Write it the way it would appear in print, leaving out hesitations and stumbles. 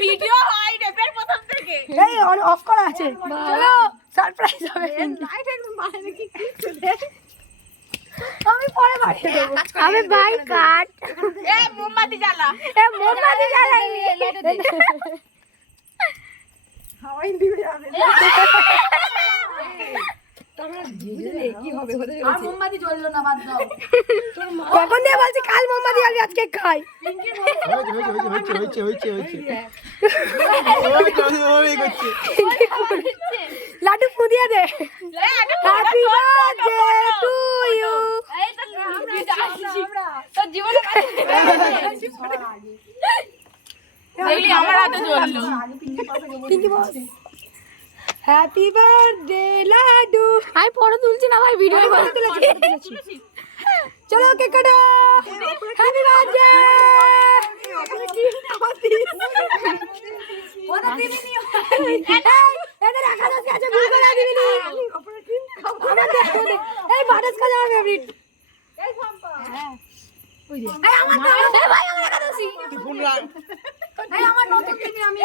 Video হয় রে প্রথম থেকে। এই অফ করা আছে, চলো সারপ্রাইজ হবে। আমি পরে বাড়িয়ে দেবো। আমি ভাই কাট এ মোমবাতি জ্বালা, এ মোমবাতি জ্বালাই হাওয়াই দিবে যাবে কি হবে হতে চলেছে। আর মোমবাতি জ্বললো না, বাদ দাও। কখন দিয়ে বলছি কাল মোমবাতি জ্বালবি, আজকে খাই। লাড্ডু ফুদিয়ে দে। Happy birthday to you. তোর জীবনে দেখলি আমার হাতে জ্বললো। Pinky boss, happy birthday Laddu. আমি ফটো তুলছি না ভাই, ভিডিও তুলেছি। চলো কেক কাটো। Happy birthday. এদের একাদশী আছে, ভুল করে দিবি নি। এই বাটাস খাওয়া আমার ফেভারিট। এই সম্পা, ওই যে এই আমার তো ভাই আমার একাদশী। এই আমার নতুন টিভি আমি